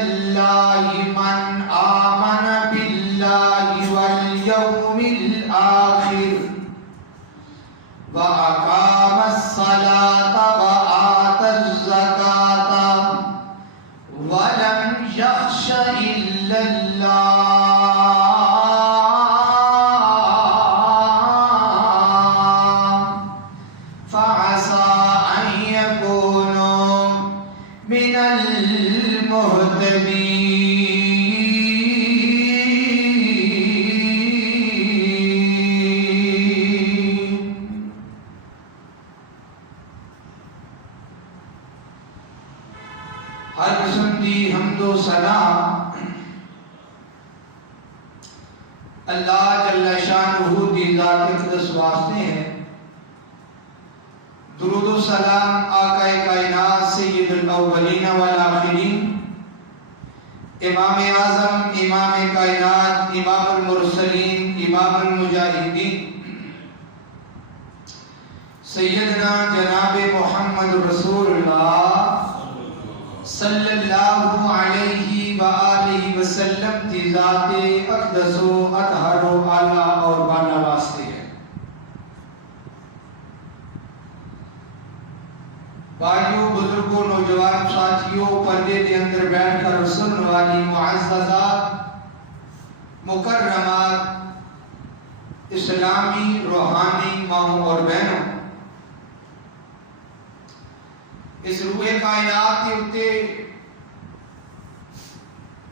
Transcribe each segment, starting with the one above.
اللہ من آمن باللہ والیوم الآخر وأقام الصلاة وآتى الزكاة ولم يخش إلا الله فعسى أن يكونوا من المهتدين. ہر قسم دی حمد و ثنا اللہ جل شانہ دی ذات اقدس واسطے ہے. درود و سلام آقا کائنات سید الاولین والآخرین امام اعظم امام کائنات امام المرسلین امام المجاہدین سیدنا جناب محمد رسول اللہ صلی اللہ علیہ وآلہ وسلم کی ذات اقدس و اطہر و اعلیٰ اور بالا واسطے ہے. بھائیوں بزرگوں نوجوان ساتھیوں پردے کے اندر بیٹھ کر سننے والی معززات مکرمات اسلامی روحانی ماؤں اور بہنوں، اس روح کائنات کے اتے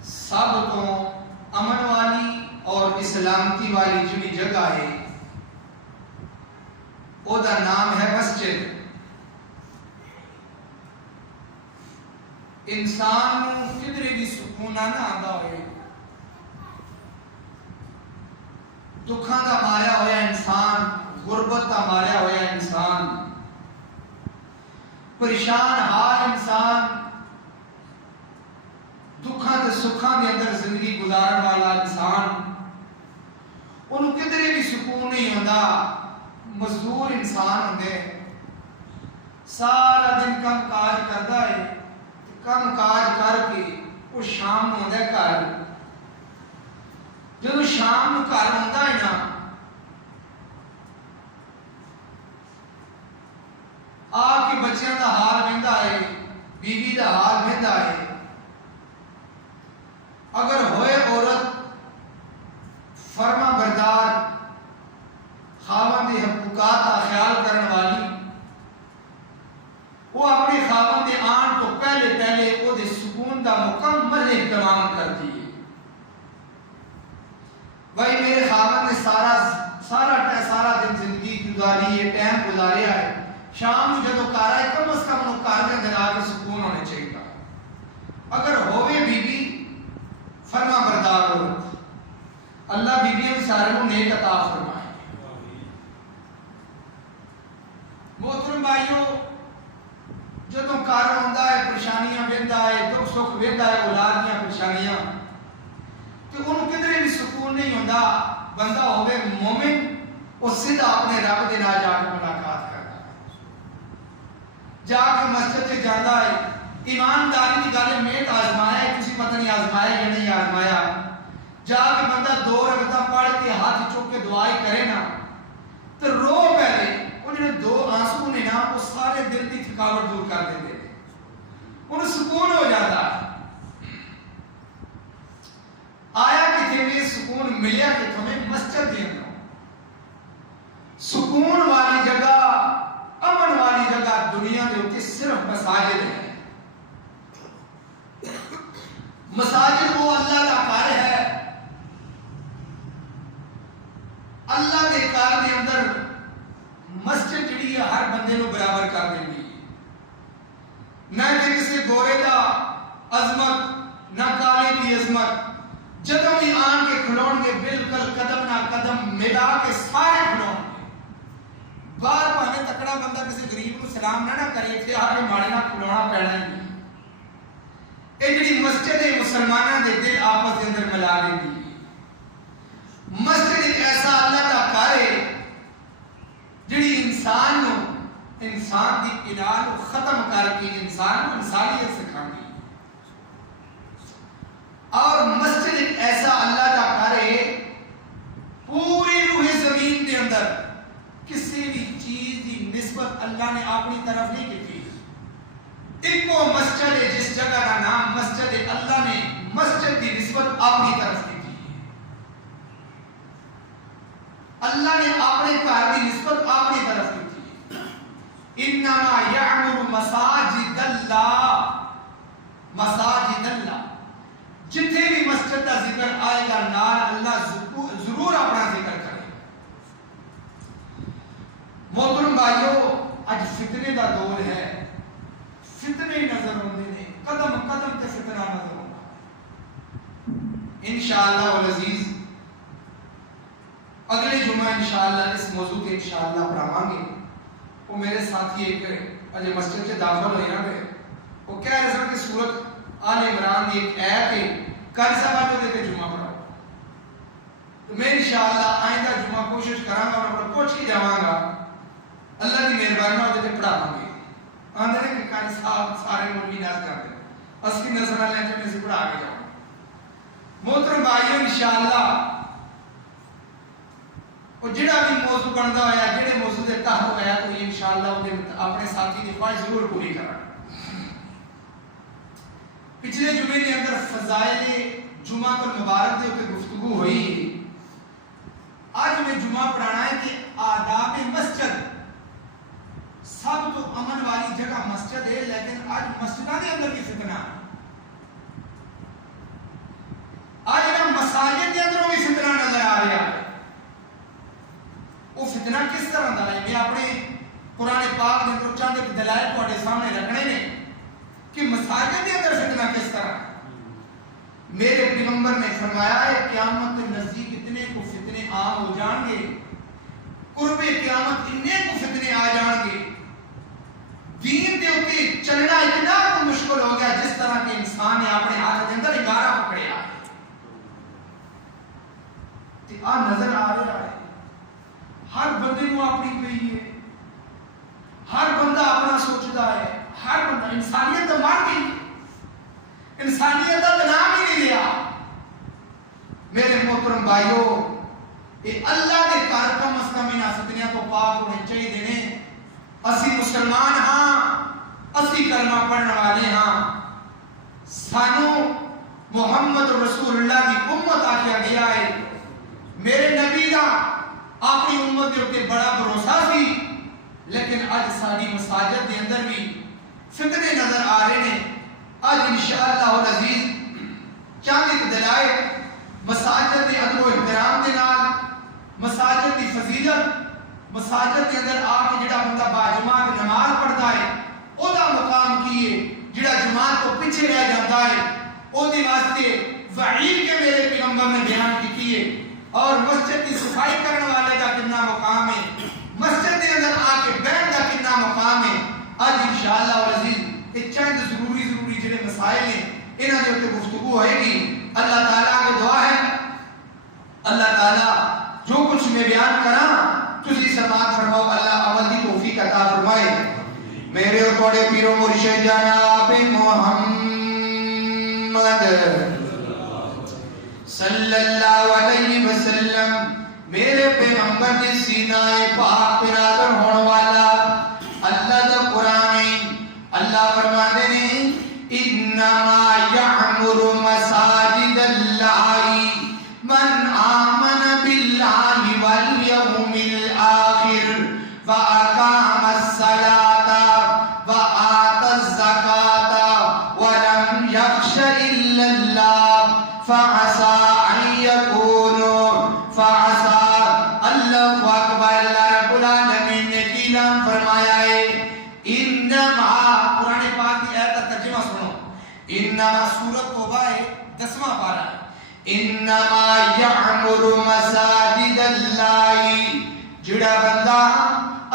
سب تو امن والی اور اسلامتی والی جڑی جگہ ہے وہ دا نام ہے مسجد. انسان کدھر بھی سکون نہ آتا ہوئے، دکھاں دا ماریا ہویا انسان، غربت دا ماریا ہویا انسان، پریشان حال انسان، دکھاں تے سکھاں دے اندر زندگی گزارن والا انسان، انہوں کدھر بھی سکون نہیں ہوتا. مزدور انسان ہوندے، سارا دن کم کاج کرتا ہے، کم کاج کر کے وہ شام ہوتا ہے گھر. جب شام کو گھر ہوتا ہے نا، آ کے بچیاں دا حال ویندا ہے، بیوی دا حال ویندا ہے. اگر ہوئے عورت فرما بردار، خاوند دے حقوقات کا خیال کرنے والی، وہ اپنے خاوند دے آن تو پہلے وہ دے سکون دا مکمل اہتمام کرتی ہے. بھائی میرے خاوند نے سارا دن زندگی گزاری ہے، ٹائم گزاریا ہے، شام جدو کار آئے کم از کم انہوں کار کے اندر آ کے سکون ہونے چاہیے. اگر ہوئے بی بی فرما بردار عورت، اللہ بی بی سارے کو نیک عطا فرمائے. محترم بھائیوں، جدو کار ہوتا ہے، پریشانیاں ویندا ہے، دکھ سکھ ویندا ہے، اولاد دیاں پریشانیاں، کہ انہوں کدھر بھی سکون نہیں ہوتا. بندہ ہوئے مومن، وہ سیدھا اپنے رب دے نال جا کے ملاقات کرتا ہے، جا کے مسجد سے جاتا ہے. ایمانداری کی گل میں آزمایا ہے، کسی پتہ نہیں آزمایا یا نہیں آزمایا. جا کے بندہ 2 رکعتاں پڑھ کے ہاتھ چک کے دعائیں کرے نا تو رو پہلے انہیں 2 آنسو نے نا وہ سارے دل کی تھکاوٹ دور کر دیتے، انہیں سکون ہو جاتا ہے. آیا کہ تمہیں سکون ملیا کہ تمہیں مسجد دے اندر سکون والی جگہ، امن والی جگہ دنیا دے اوپر صرف مساجد ہے. مساجد وہ اللہ کا گھر ہے. اللہ کے گھر دے اندر مسجد جڑی ہے ہر بندے نو برابر کر دینی، نہ کہ کسی گورے دا عظمت نہ کالے کی عظمت. جدوں بھی آن کے کھلون گے بالکل قدم نہ قدم ملا کے سارے کھلون گے. باہر پانے تکڑا بندہ کسی غریب کو سلام نہ کرے تھے آگے ماڑے نہ کھلونا پینا ہی. یہ جڑی مسجد ہے مسلمانوں دے دل آپس کے اندر ملا دیتی. مسجد ایک ایسا اللہ کا گھر ہے جڑی انسان کی انعام ختم کر کے انسان کو انسانیت سکھاتی. انما یعمر مساجد اللہ، مساجد اللہ، جتنے بھی مسجد کا ذکر آئے گا نال اللہ ضرور اپنا ذکر کرے۔ محترم بھائیو، اج فتنے کا دور ہے، فتنے نظر آتے ہیں، قدم قدم تے فتنہ نظر آتا۔ انشاءاللہ والعزیز اگلے جمعہ انشاءاللہ اس موضوع کے انشاءاللہ پڑھاواں گے۔ وہ میرے ساتھی ایک اجے مسجد سے داخل ہوئے نا، وہ کہہ رہے ہیں کہ سورت آل عمران کی ایک آیت ہے، قرضہ جو دیتے جمعہ پڑھاؤ۔ تو میں انشاءاللہ آئندہ جمعہ کوشش کراں گا اور پوچھ کے جاواں گا، اللہ کی مہربانی ہو جاتے پڑھاواں گے۔ آندھے کہ قاری صاحب سارے مولوی ناز کرتے ہیں، اس کی نظر نہ لیں تو میں سے پڑھا کے جاؤں۔ محترم بھائیوں، انشاءاللہ اور جڑا بھی موضوع بنتا ہوا ہے، جڑے موضوع دے تحت ہوا ہے، تو انشاءاللہ اپنے ساتھی کی خواہش ضرور پوری کرنا۔ پچھلے جمعے کے اندر فضائل جمعہ المبارک دے اوپر گفتگو ہوئی۔ آج میں جمعہ پڑھانا ہے کہ آداب مسجد، سب تو امن والی جگہ مسجد ہے، لیکن آج مسجدوں کے اندر کی فتنہ، آج مساجد کے اندروں بھی فتنہ نظر آ رہا ہے۔ وہ فتنہ کس طرح دا ہے؟ میں اپنے قرآن پاک کے اندر چند ایک دلائل تواڈے سامنے رکھنے نے کہ مساجد کے اندر فتنہ کس طرح۔ میرے پیغمبر نے فرمایا ہے قیامت کے نزدیک اتنے کو فتنے عام ہو جان گے، قرب قیامت اتنے کو فتنے آ جان گے، دین دے اوپر چلنا اتنا کو مشکل ہو گیا جس طرح کہ انسان نے اپنے ہاتھ کے اندر انگارہ پکڑیا تے آ نظر آ رہا ہے۔ ہر بندے کو اپنی پئی ہے، ہر بندہ اپنا سوچتا ہے، ہر بندہ، انسانیت تو مر گئی، انسانیت کا نام ہی نہیں لیا۔ میرے محترم بھائیو، یہ اللہ کے گھر کم از کم ان فتنیاں تو پاک ہونے چاہیے نے۔ اسی مسلمان ہاں، اسی کلمہ پڑھنے والے ہاں، سانو محمد رسول اللہ کی امت آکھیا گیا ہے۔ میرے نبی دا اپنی امت کے اوپر بڑا بھروسہ سی، لیکن آج ساری مساجد کے اندر بھی فتنے نظر آ رہے ہیں۔ آج انشاءاللہ العزیز چند ایک دلائل مساجد کے ادب و احترام کے نال، مساجد کی فضیلت، مساجد کے اندر آ کے جڑا بندہ باجماعت نماز پڑھتا ہے او دا مقام کی ہے، جڑا جماعت کو پیچھے رہ جاتا ہے او دی واسطے وعید کے میرے پیغمبر نے بیان کی ہے۔ اور مسجد کی صفائی کرنے والے کا کتنا مقام ہے، مسجد کے اندر آ کے بیٹھ کا کتنا مقام ہے۔ آج انشاءاللہ والعزیز ایک چند ضروری جڑے مسائل ہیں انہاں دے اوپر گفتگو ہوئے گی۔ اللہ تعالیٰ کی دعا ہے اللہ تعالیٰ جو کچھ میں بیان کراں تسی سماعت فرماؤ، اللہ عمل کی توفیق عطا فرمائے۔ میرے اور تھوڑے پیرو مرشد جناب محمد صلی اللہ علیہ وسلم، میرے پیغمبر دی سینہ پاک پر نازل ہونے والا اللہ دا قرآن ہے۔ اللہ فرماتے ہیں انما یعمر مساجد اللہ من آمن باللہ والیوم الآخر واقام الصلاۃ وآتى الزکاۃ ولم یخش الا اللہ فعسى ان یکونوا فعسى اللہ اکبر۔ اللہ رب العالمین نے اعلان فرمایا ہے انما، قرآن پاک کی آیت کا ترجمہ سنو، انما سورۃ توبہ ہے 10واں پارہ ہے، انما یعمر مساجد اللہ، جڑا بندہ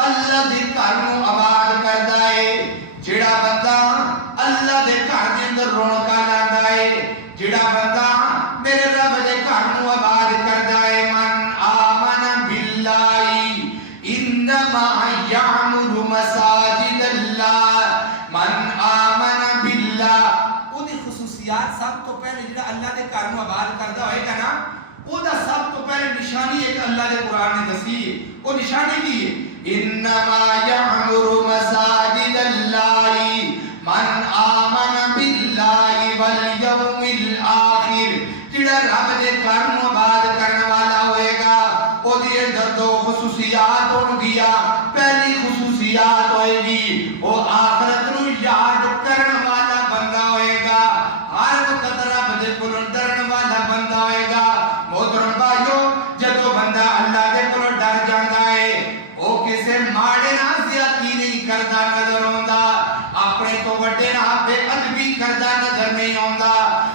اللہ دے گھر نوں آباد کردا ہے، جڑا بندہ اللہ دے گھر دے اندر رونقاں لاتا ہے، جڑا بندہ میرے رب دے گھر نوں آباد کردا ہے، من آمن باللہ انما یعمر مساجد اللہ، من آمن باللہ، او دی خصوصیات سب تو پہلے جڑا اللہ دے گھر نوں آباد کردا ہوئے گا نا، او دا سب تو پہلے نشانی ہے کہ اللہ دے قرآن نے دسی ہے، او نشانی کی ہے انما یعمر مساجد اللہ من آمن باللہ والیوم الآخر، جڑا رب دے گھر نوں آباد کرنے والا ہوئے گا او دی اندر دو خصوصیات ہون گیا۔ پہلی خصوصیات ہوئے گی کردا نظر نہیں آوندا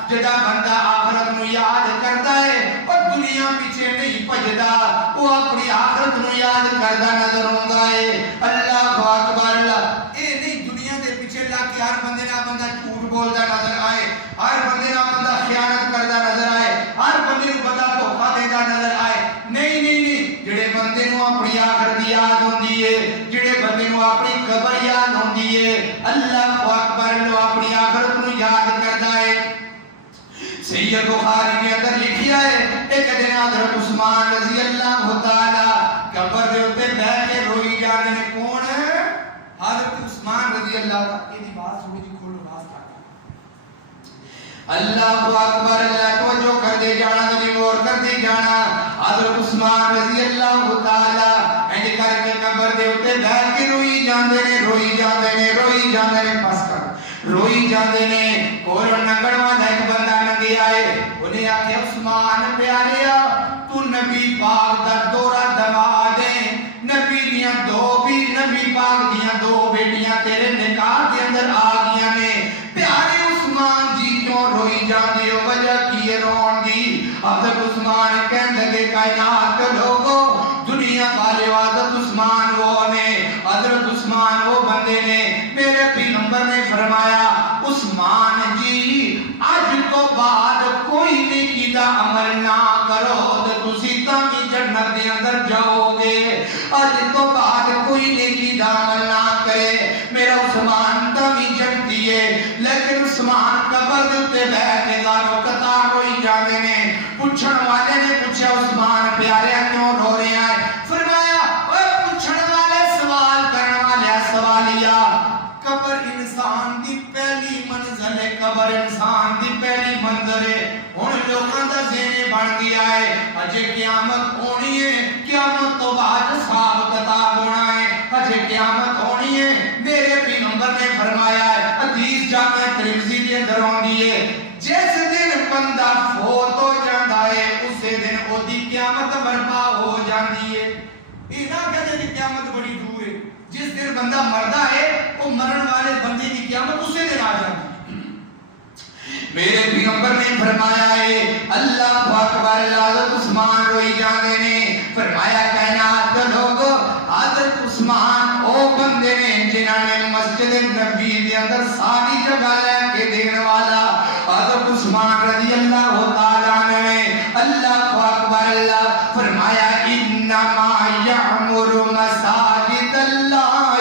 جڑا بندہ آخرت نو یاد کردا ہے اور دنیا پیچھے نہیں بھجدا وہ اپنی آخرت نو یاد کردا نظر آوندا ہے اللہ اکبر اللہ اے نہیں دنیا دے پیچھے لگ کے ہر بندے نال بندہ جھوٹ بولدا نظر آئے ہر بندے نال بندہ خیانت کردا نظر آئے ہر بندے نو بندہ دھوکا دیندا نظر آئے نہیں نہیں نہیں جڑے بندے نو اپنی آخرت یاد ہوندی ہے جڑے بندے نو اپنی قبر یاد ہوندی ہے اللہ اکبر لو اپنی آخرت نو یاد کردا ہے سید بخاری کے اندر لکھیا ہے ایک دن حضرت عثمان رضی اللہ تعالی قبر دے اوتے بیٹھ کے روئی جاندے نے کون ہے حضرت عثمان رضی اللہ تعالی دی بات سنو جی کھولو راز اللہ اکبر اللہ توجہ کر دے جانا نبی غور کر دے جانا حضرت عثمان رضی اللہ تعالی انج کر کے قبر دے اوتے بیٹھ کے روئی جاندے نے روئی جاندے نے روئی جاندے نے بس کر روئی جاندے نے کول ننگن والا ایک بندہ ننگے آئے انہیں آکھیا عثمان پیاریا تو نبی پاک دا دورہ دما دے نبی دیاں نبی پاک دیاں دو بیٹیاں تیرے نکاح کے اندر آ گیا نے پیارے عثمان جی کیوں روئی جاندے ہو وجہ کی رون دی حضرت عثمان کہنے لگے کائنات کے لوگوں دنیا والے حضرت عثمان وہ نے حضرت عثمان وہ بندے نے میرے پیغمبر نے فرمایا عثمان جی آج تو بعد کوئی نیکی دا عمل نہ کرو تو تسی تاں جنت دے اندر جاؤ گے آج تو بعد کوئی نیکی دا عمل نہ کرے میرا عثمان تاں جنتی ہے لیکن عثمان قبر دے تے بیٹھ کے زارو قطار ہوئی جاندے نے پوچھن والے نے پوچھا عثمان پیارے کیوں رو رہے ہیں فرمایا اوے پوچھن والے سوال کرنے والے سوالیہ قبر انسان دی پہلی منزل ہے قبر انسان دی پہلی منزل ہے ہن لوکاں دا ذہن بن گیا ہے اجے قیامت ہونی ہے قیامت تو بعد حساب کتاب ہونا ہے اجے قیامت ہونی ہے میرے پیغمبر نے فرمایا ہے حدیث جامع ترمذی کے اندر آندی ہے جس دن بندہ فوت ہو جاندا ہے اسی دن اودی قیامت برپا ہو جاندی ہے یہ نہ کہے کہ قیامت بڑی دور ہے جس دن بندہ مردا ہے وہ مرن والے بندے کی قیامت اسی دن آ جاتی میرے پیغمبر نے فرمایا ہے اللہ اکبر حضرت عثمان روئی جاندے نے فرمایا کائنات کے لوگ حضرت عثمان او بندے نے جنہاں نے مسجد نبی دے اندر ساری جگہ لے کے دین والا حضرت عثمان رضی اللہ تعالی عنہ نے اللہ اکبر اللہ فرمایا انما یعمر مساجد اللہ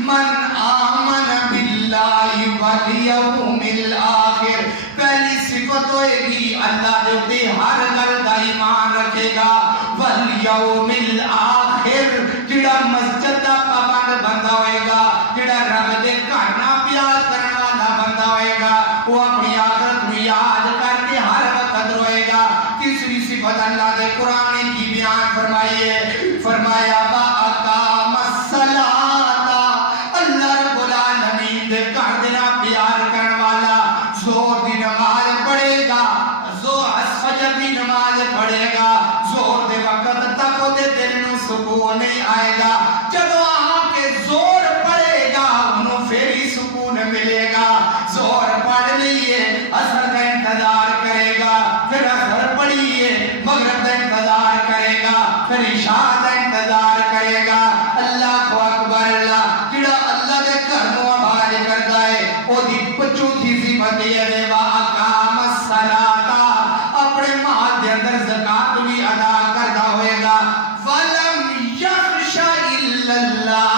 من آمن باللہ والیوم الاخر پہلی صفت ہوئے گی اللہ دے اوتے ہر گل دا ایمان رکھے گا والیوم الاخر جڑا مسجد دا پابند بندہ ہوئے گا جڑا رب دے گھر نال پیار کرن والا بندہ ہوئے گا وہ اپنی آخرت نو یاد کر کے ہر وقت روئے گا تیسری صفت اللہ دے قرآن نے کی بیان فرمائی ہے فرمایا واقام الصلاۃ اللہ رب العالمین دے گھر دے نال پیار کرن والا زور دی نماز پڑھے گا فجر دی نماز پڑھے گا زور دے وقت تک او دے دل نو سکون نہیں آئے گا جب آ کے زور پڑھے گا انہوں پھر ہی سکون ملے گا زور پڑھ لیے اثر کا انتظار کرے گا پھر اثر پڑھیے مغرب کا انتظار کرے گا پھر عشاء کا انتظار کرے گا اللہ کو اکبر اللہ جڑا اللہ دے گھر نو آباد کردا ہے او دی چوتھی صفت یہ ہے واقام الصلاۃ اپنے مال دے اندر زکات بھی ادا کردا ہوئے گا ولم یخش الا اللہ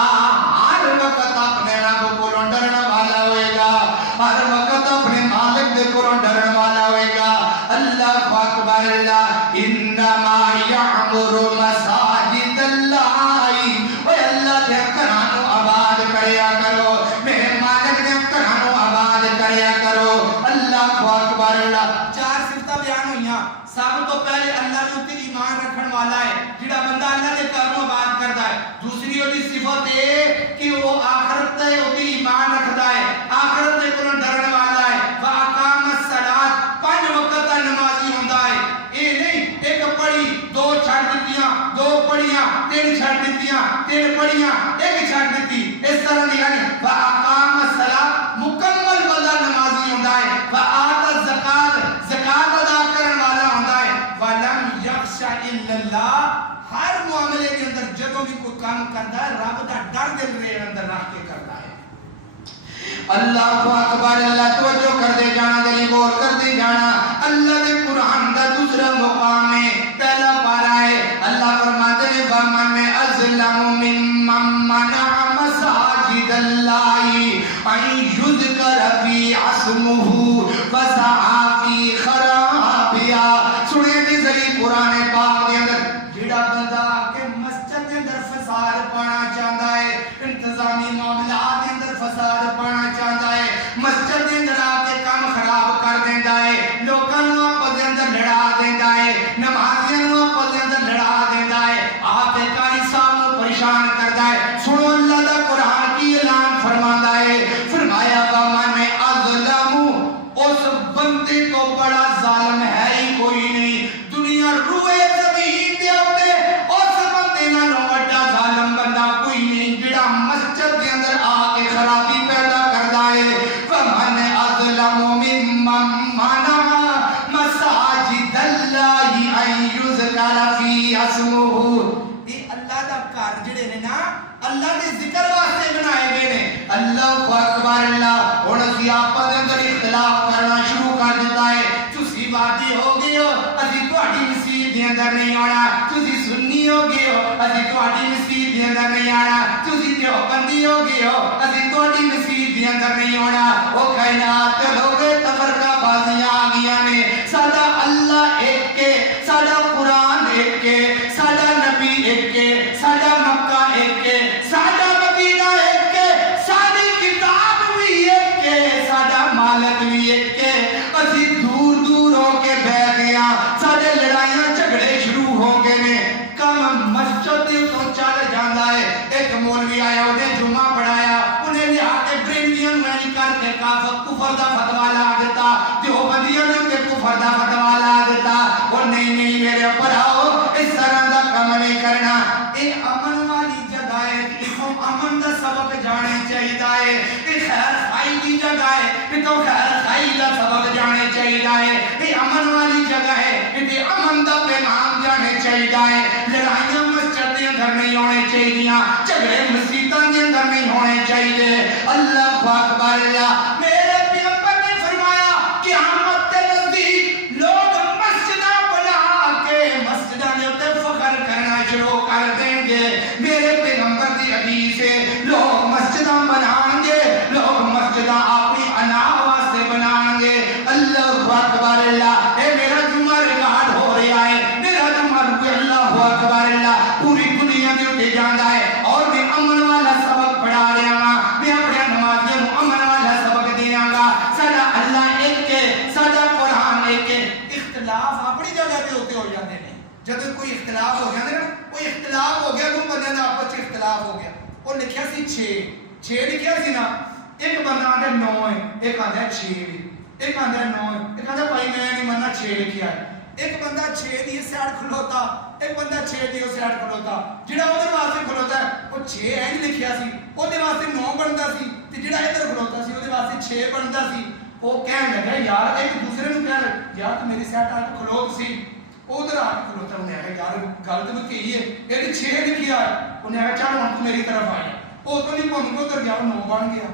ہر وقت اپنے رب کو ڈرنا والا ہوئے گا ہر وقت اپنے مالک دے کو ڈرنا والا ہوئے گا اللہ اکبر اللہ انما یعمر مساجد اللہ اے اللہ دے گھراں نو آباد کریا کرو میرے مالک دے گھراں نو آباد کریا کرو اللہ اکبر اللہ چار صفتاں بیان ہوئیاں سب تو پہلے اللہ دے اوپر ایمان رکھن والا ہے جڑا بندہ اللہ دے گھر نو آباد کردا ہے دوسری اودی صفت ہے کہ وہ آخرت تے اوپر ایمان رکھدا ہے آخرت دے کولوں ڈرن والا ہے واقام الصلاۃ 5 وقت نمازی ہوندا ہے اے نہیں ایک پڑھی دو چھڑ دتیاں دو پڑھیاں تین چھڑ دتیاں تین پڑھیاں ایک چھڑ دتی اس طرح نہیں یعنی واقام الصلاۃ مکمل بندہ نمازی ہوندا کام کرتا ہے رب دا ڈر دل دے اندر رکھ کے کرتا ہے. اللہ اکبر. اللہ توجہ کر دے جانا, دلی غور کر دے جانا. اللہ دے قرآن دا دوسرا مقام ہے, پہلا پارا ہے. اللہ فرماتے ہیں وَمَنْ أَظْلَمُ مِمَّن مَّنَعَ مَسَاجِدَ اللَّهِ أَن يُذْكَرَ فِيهَا اسْمُهُ وَسَعَىٰ فِي خَرَابِهَا. سنیں جی ذریعہ قرآن پاک دے اندر جڑا بندہ کہ مسجد دے اندر فساد پانا چاہتا ہے, انتظامی معاملات دے اندر فساد پانا چاہتا ہے, مسجد دے اندر آ کے کام خراب کر دیتا ہے, لوکاں نوں آپس دے اندر لڑا دیتا ہے, نمازیاں نوں آپس دے اندر لڑا دیتا ہے, آپ کے قاری صاحب نوں پریشان کرتا ہے. سنو اللہ دا قرآن کی اعلان فرماندا ہے, فرمایا وَمَنْ أَظْلَمُ, اس بندے کو بڑا ظالم ہے ہی کوئی نہیں دنیا روئے زمین دے اوتے, اس بندے نالوں وڈا ظالم بندہ کوئی نہیں جڑا مسجد دے اندر آ کے خرابی پیدا کردا ہے. وَمَنْ أَظْلَمُ مِمَّن مَّنَعَ مَسَاجِدَ اللَّهِ أَن يُذْكَرَ فِيهَا اسْمُهُ. یہ اللہ دا گھر جڑے نے نا اللہ دے ذکر واسطے بنائے گئے نے. اللہ اکبر. اللہ ہن اسی آپس دے اندر اختلاف کرنا شروع کر دیتا ہے. تسی وادی ہو گئے ہو, اسی تہاڈی مسجد دے اندر نہیں آنا. تسی سنی ہو گئے ہو, اسی تہاڈی مسجد دے اندر نہیں آنا. تسی دیوبندی ہو گئے ہو, اسی تہاڈی مسجد دے اندر نہیں آنا. او کائنات ہو گئے تفرقہ بازیاں آ گئیاں نے. ساڈا اللہ ایک ہے, ساڈا قرآن ایک ہے, ساڈا نبی ایک ہے, ساڈا مکہ ایک ہے, ساڈا مدینہ ایک ہے, ساری کتاب بھی ایک ہے, ساڈا مالک بھی ایک ہے. اسی دور دور ہو کے بیٹھ گیا, ساڈے لڑائیاں جھگڑے شروع ہو گئے نے. کم مسجد تو چل جاتا ہے. ایک مولوی آیا, انہیں جمعہ پڑھایا, انہیں لیا کے برینڈیاں میں کر کے کفر دا فتویٰ لا دیتا, دیوبندیاں نے کفر دا فتویٰ لا دیتا. اور نہیں نہیں میرے اوپر آؤ, اس طرح دا کم نہیں کرنا. اے امن والی جگہ ہے, لکھو امن دا سبق جانے چاہیے. اے خیر خائی دی جگہ ہے, اے تو خیر خائی دا سبق جانے چاہیے. اے امن والی جگہ ہے, اے امن دا پیغام جانے چاہیے. لڑائیاں مسجد دے اندر نہیں ہونے چاہیے, جھگڑے مسجداں دے اندر نہیں ہونے چاہیے. اللہ اکبر. اللہ میرے پیغمبر نے فرمایا کہ قیامت کے نزدیک لوگ مسجداں بنا کے مسجداں دے اوتے فخر کرنا شروع کر دیں گے. میرے پیغمبر دی حدیث ہے, لوگ مسجداں بنائیں گے, لوگ مسجداں اپنی انا واسطے بنائیں گے. اللہ اکبر. اللہ اے میرا جمعہ ریکارڈ ہو رہا ہے, میرا جمعہ رکے. اللہ اکبر. اللہ پوری دنیا دے اوتے جاندا ہے اور میں امن والا سبق پڑھا رہا ہوں. میں اپنے نمازیوں کو امن والا سبق دیاں گا. ساڈا اللہ ایک ہے, ساڈا قرآن ایک ہے. اختلاف اپنی جگہ تے ہوتے ہو جاندے نے. جب کوئی اختلاف ہو جاندے نا, کوئی اختلاف ہو گیا, دو بندے دا آپس وچ اختلاف ہو گیا. وہ لکھیا سی 6 لکھیا سی نا. ایک بندہ آندا 9 ہے, ایک آندا 6 ہے, ایک آندا 9 ہے, ایک آندا بھائی میں نہیں مننا 6 لکھیا ہے. ایک بندہ 6 دی سائڈ کھلوتا, ایک بندہ 6 دی سائڈ کھلوتا. جڑا ادھر واسطے کھلوتا ہے وہ 6 ہے نہیں لکھیا سی, اودے واسطے 9 بندا سی, تے جڑا ادھر کھلوتا سی اودے واسطے 6 بندا سی. وہ کہن لگا یار ایک دوسرے نوں کہن لگا یار تو میری سائڈ آ کے کھلو سی. ادھر آ کے کھلوتا, انہیں کہا یار گل تو کہی ہے, یہ 6 لکھیا ہے. انہیں کہا چل ہن تو میری طرف آیا. وہ تو نہیں گھوم کے ادھر گیا, 9 بن گیا.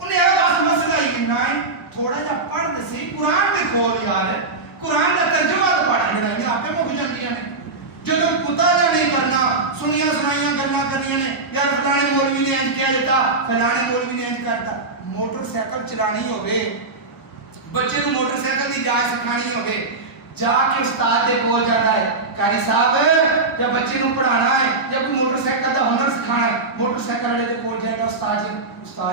انہیں کہا بس مسئلہ ہی کنا ہے, تھوڑا جا پڑھ دے سی, قرآن میں کھول یار, قرآن کا ترجمہ تو پڑھا لڑائیں آپ پہ مک جاندیاں نے. جب مطالعہ نہیں کرنا, سنیاں سنائیاں گلاں کرنیاں نے, یار فلانے مولوی نے انج کیا دیتا, فلانے مولوی نے انج کرتا. موٹر سائیکل چلانی ہوگی, بچے کو موٹر سائیکل کی جائے سکھانی ہوگی, جا کے استاد دے کول جاتا ہے, قاری صاحب جب بچے کو پڑھانا ہے, جب کوئی موٹر سائیکل کا ہنر سکھانا ہے, موٹر سائیکل والے دے کول جائے گا, استاد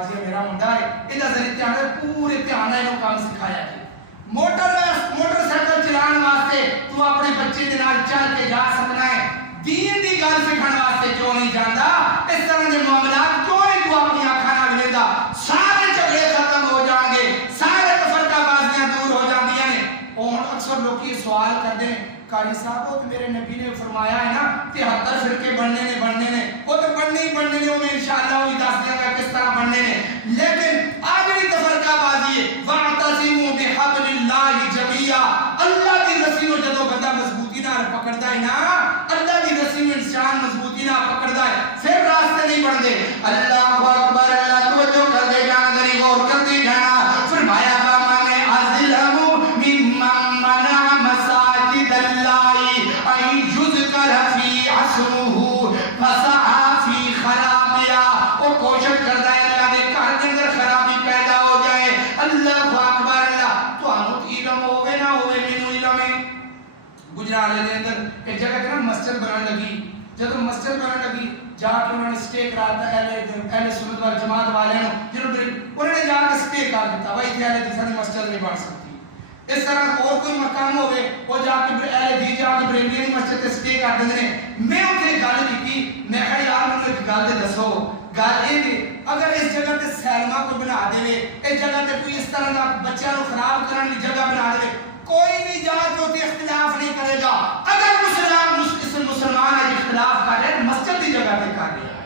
جی میرا منڈا ہے, یہ ذریعے دھیان ہے, پورے دھیان ہے کام سکھایا جائے. موٹر سائیکل چلان واسطے تو اپنے بچے دے نال چل کے جا سکنا ہے, دین دی گل سکھان واسطے کیوں نہیں جاندا؟ اس طرح دے معاملات کیوں نہیں تو اپنی اکھاں نال ویندا؟ سارے جھگڑے ختم ہو جان گے, سارے تفرقہ بازیاں دور ہو جاندیاں نے. اور اکثر لوگ یہ سوال کرتے ہیں, قاری صاحب وہ میرے نبی نے فرمایا ہے نا 73 فرقے بننے نے, وہ تو بننے ہی بننے نے, وہ میں انشاءاللہ وہی دس دیا گا کس طرح بننے نے. لیکن آج بھی تفرقہ بازی ہے, وَاعْتَصِمُوا بِحَبْلِ اللَّهِ جَمِيعًا. اللہ کی رسی میں جدو بندہ مضبوطی نہ پکڑتا ہے نا, اللہ کی رسی میں انسان مضبوطی نہ پکڑتا ہے, دے اللہ اکبر اللہ توجہ کر دے جانا ذری غور کر دے جانا فرمایا وَمَنْ أَظْلَمُ مِمَّنْ مَنَعَ مَسَاجِدَ اللَّهِ أَن يُذْكَرَ فِيهَا اسْمُهُ فَسَعَىٰ فِي خَرَابِهَا وہ کوشش کرتا ہے اللہ دے گھر کے اندر خرابی پیدا ہو جائے اللہ اکبر اللہ تو ہم علم ہوئے نہ ہوئے مینوں علم ہے گجرالے دے اندر ایک جگہ تے مسجد بنان لگی جب مسجد بنان لگی جا کے انہوں نے سٹے کرا دیا اہل سنت وال جماعت والے انہوں نے جا کے سٹے کر دیتا بھائی اتنے اہل حدیث کی مسجد نہیں بن سکتی اس طرح اور کوئی مقام ہوئے وہ جا کے اہل حدیث جا کے بریلوی کی مسجد تے سٹے کر دیندے نے میں اتنے گل کی میں کہا یار مجھے ایک گل تے دسو گل یہ اگر اس جگہ تے سینما کوئی بنا دے اس جگہ تے کوئی اس طرح کا بچوں کو خراب کرنے کی جگہ بنا دے کوئی بھی جا کے اتنے اختلاف نہیں کرے گا اگر مسلمان ہے اختلاف کر رہے مسجد کی جگہ پہ کر رہا ہے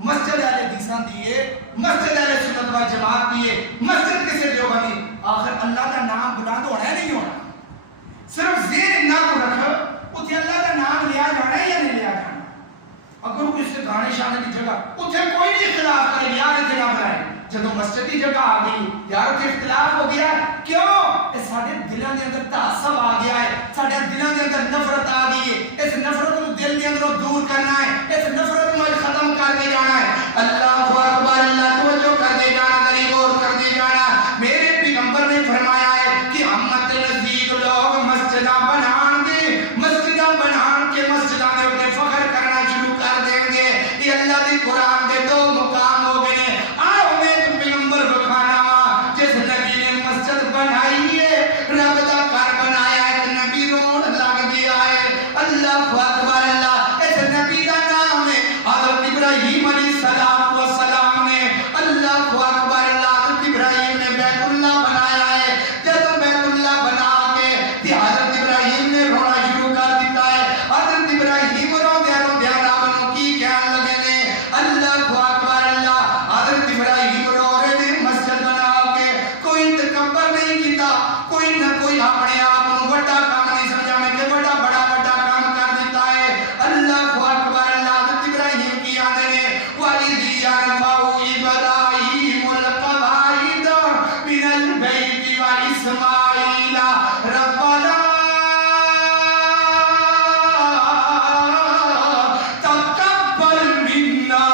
مسجد اہل حدیثاں دی ہے مسجد اہل سنت وال جماعت دی ہے مسجد کسے جو بنی آخر اللہ کا نام بلند ہونا ہے نہیں ہونا صرف ذہن نہ کو رکھ اتنے اللہ کا نام لیا جانا ہے یا نہیں لیا جانا اگر وہ اس سے گانے شانے کی جگہ اتنے کوئی نہیں اختلاف کرے یار اتنے نہ بنائے جب مسجد کی جگہ آ گئی یار اتنے اختلاف ہو گیا کیوں اس سارے دلوں کے اندر تعصب آ گیا ہے سارے دلوں کے اندر نفرت آ گئی ہے اس نفرت کو دل کے اندر دور کرنا ہے اس نفرت کو ختم کر کے جانا ہے اللہ اکبر اللہ توجہ کر دے جانا ذری غور کر دے جانا میرے پیغمبر نے فرمایا ہے کہ امت نزدیک لوگ مسجداں بنان گے مسجداں بنان کے مسجداں کے اوپر فخر کرنا شروع کر دیں گے یہ اللہ دی قرآن کے دو مقام ہو گئے ہیں آؤ میں تو پیغمبر بکھانا جس نبی نے مسجد بنائی ہے رب دا گھر بنایا ہے نبی رون لگ گیا ہے اللہ اکبر اللہ اس نبی دا نام ہے حضرت ابراہیم علیہ السلام نے اللہ اکبر اللہ حضرت ابراہیم نے بیت اللہ بنایا ہے جب بیت اللہ بنا کے حضرت ابراہیم نے رونا شروع کر دیتا ہے حضرت ابراہیم روندے رب نوں کی کہن لگے نے اللہ اکبر اللہ حضرت ابراہیم رو رہے نے مسجد بنا کے کوئی تکبر نہیں کیتا کوئی نہ کوئی اپنے آپ نوں بڑا کام نہیں سمجھا میں کہ بڑا کام کر دیتا ہے اللہ اکبر اللہ حضرت ابراہیم کی آندے نے والدی ارفعوا ابراہیم القواعد من البیت و اسماعیل ربنا تقبل منا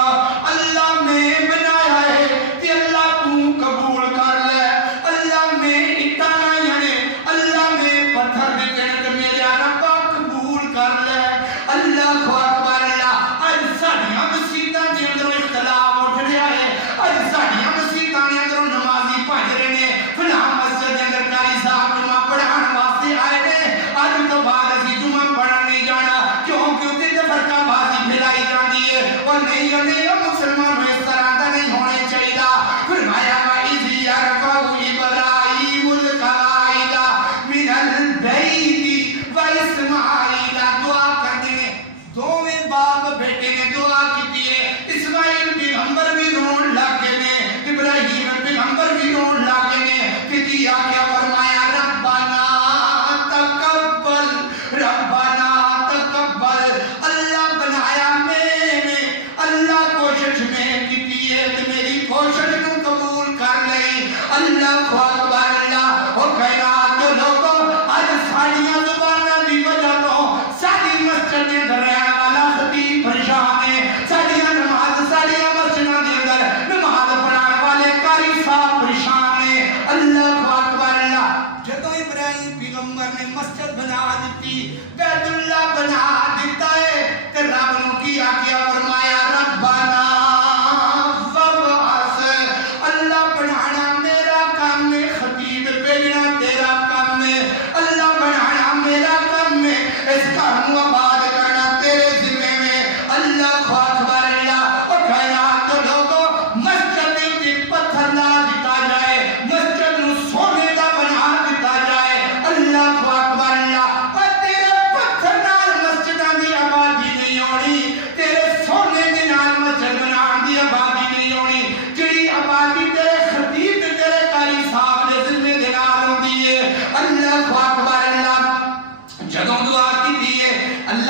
اللہ میں بنایا ہے کہ اللہ تو قبول کر لے اللہ میں اتنا یعنی اللہ میں پتھر دیتے ہیں کہ میرے رب قبول کر لے اللہ اکبر اللہ اج ساڈیاں مسجداں دے اندر اختلاف اٹھ رہا ہے اج ساڈیاں مسجداں دے اندر نمازی بھج رہے نے فلاں مسجد دے اندر قاری صاحب جمعہ پڑھان واسطے آئے نے اج تو بعد اسی جمعہ پڑھن نہیں جانا کیونکہ اتنے تے فرقہ بازی پھیلائی جاندی ہے اور نہیں مسلمان اس طرح دا نہیں ہونے چاہیے فرمایا وَإِذْ يَرْفَعُ إِبْرَاهِيمُ الْقَوَاعِدَ مِنَ الْبَيْتِ وَإِسْمَاعِيلَ دعا کرنے نے دوویں باپ بیٹے نے دعا کی ہے اسماعیل پیغمبر بھی رون لگ گئے نے ابراہیم پیغمبر بھی رون لگ گئے نے کہ کیا فرمایا ربنا تقبل اللہ بنایا میں نے اللہ کوشش میں کی ہے کہ میری کوشش کو قبول کر لیں اللہ اکبر اللہ او خیرات لوگوں اج ساڈیاں زباناں دی وجہ تو ساری مسجد دے اندر رہن والا خطیب پریشان ہے ساڈیاں ساڈیاں مسجداں دے اندر نماز پڑھان والے قاری صاحب پریشان نے اللہ اکبر اللہ جدوں ابراہیم پیغمبر نے مسجد بنا دیتی بیت اللہ بنا دیتا ہے کہ رب نوں کی آکھیا فرمایا ربنا وبعث اللہ بنانا میرا کام ہے خطیب بھیجنا تیرا کام ہے اللہ بنانا میرا کام ہے اس گھر نوں آباد کرنا تیرے ذمہ میں اللہ اکبر اللہ اور خیرات لوگوں مسجد کے پتھر نہ دتا جائے مسجد نوں سونے دا بنا دتا جائے اللہ اکبر اللہ اور تیرے پتھر نال مسجداں دی آبادی نہیں ہونی تیرے سونے دے نال مسجد بنان دی آبادی نہیں ہونی جڑی آبادی تیرے خطیب تے تیرے قاری صاحب دے ذمہ دے نال ہوندی ہے اللہ اکبر اللہ جدوں دعا کیتی ہے اللہ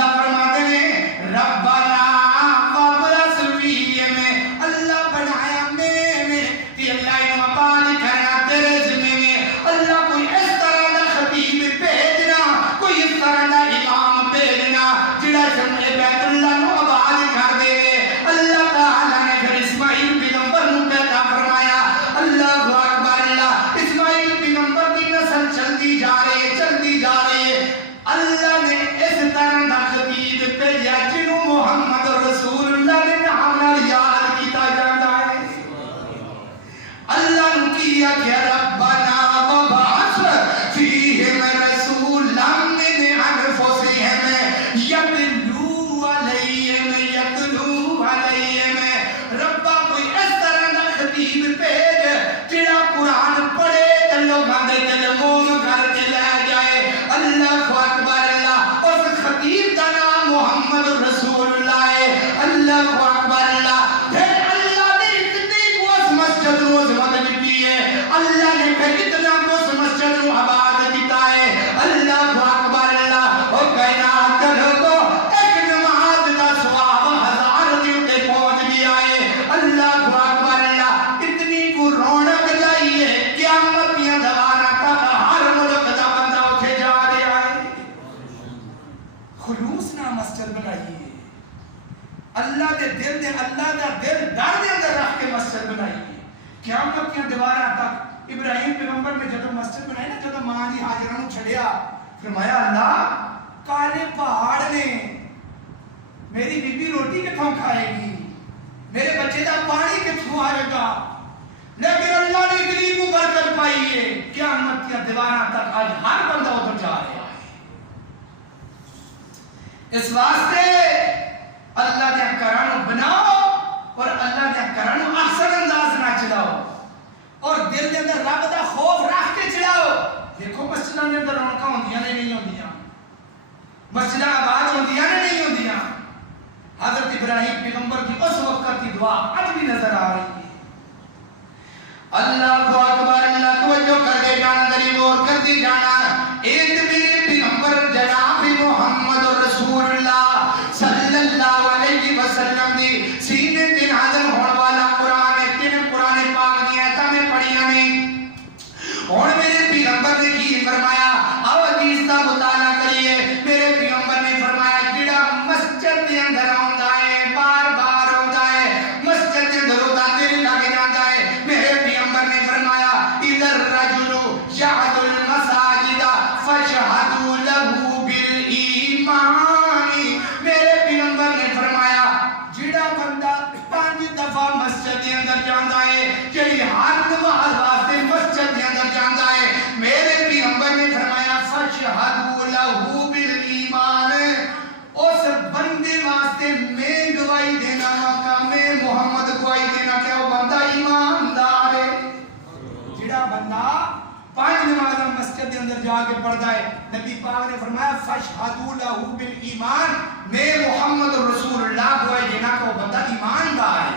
جنہیں اللہ دا دل ڈر دے اندر رکھ کے مسجد بنائی ہے. قیامت کی دیواراں تک ابراہیم پیغمبر نے جب مسجد بنائی نا، جب ماں جی ہاجرہ نو چھڑیا، فرمایا اللہ کالے پہاڑ نے، میری بی بی روٹی کتھوں کھائے گی، میرے بچے دا پانی کتھوں آئے گا، لیکن اللہ نے اتنی کو برکت پائی ہے قیامت کی دیواراں تک آج ہر بندہ ادھر جا رہا ہے. اس واسطے اللہ دے کرانو بناؤ اور اللہ دے کرانو احسن انداز نہ چلاؤ اور دل دے اندر رب دا خوف رکھ کے چلاؤ. دیکھو مسجداں دے اندر رونقاں ہوندیاں نے نہیں ہوندیاں، مسجداں آباد ہوندیاں نے نہیں ہوندیاں. حضرت ابراہیم پیغمبر کی اس وقت کی دعا آج بھی نظر آ رہی ہے. اللہ اکبر، اللہ توجہ کر دے جانا، غریب اور کر دی جانا. ایک میرے پیغمبر جناب محمد رسول اللہ صلی اللہ علیہ وسلم دی سینے تے نازل ہونے والا قرآن ہے. تین قرآن پاک دی آیتاں میں پڑھیاں نہیں. اور میرے پیغمبر نے کی فرمایا، آؤ حدیث کا مطالعہ کریے. میرے پیغمبر نے فرمایا جڑا مسجد دے اندر آندا ہے، بار بار آندا ہے، مسجد دے اندر دا دل لگ جاندا ہے. میرے پیغمبر نے فرمایا اذا الرجل يعد المساجد فاشهدوا له بالایمان. میرے پیغمبر نے فرمایا جڑا بندہ 5 دفعہ مسجد دے اندر جاندا ہے، جڑی ہر نماز واسطے مسجد دے اندر جاندا ہے، میرے پیغمبر نے فرمایا فاشهدوا له بالایمان. اس بندے واسطے میں گواہی دینا موقع، میں محمد گواہی دینا کہ وہ بندہ ایماندار ہے. جڑا بندہ 5 نمازاں مسجد کے اندر جا کے پڑھتا ہے، نبی پاک نے فرمایا فاشهدوا له بالایمان، میں محمد رسول اللہ گواہی دینا کہ وہ بندہ ایماندار ہے.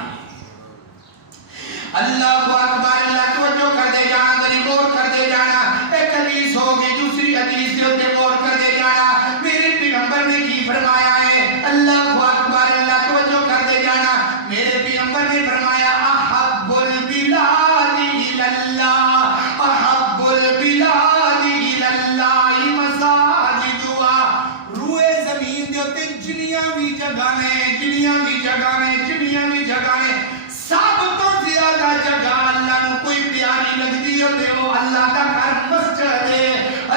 اللہ اکبر، اللہ توجہ کر دے جانا، غریب اور کر دے جانا. ایک حدیث ہوگی، دوسری حدیث کے اوپر غور کر دے جانا. میرے پیغمبر نے کی فرمایا ہے، اللہ اکبر، اللہ توجہ کر دے جانا. میرے پیغمبر نے فرمایا احب البلاد الی اللہ، احب البلاد الی اللہ مساجدها. روئے زمین دے اوتے جنیاں بھی جگہ نے، جنیاں بھی جگہ نے، جنیاں بھی جگہ نے، سب تو زیادہ جگہ اللہ نو کوئی پیاری لگدی ہے وہ اللہ دا گھر مسجد ہے.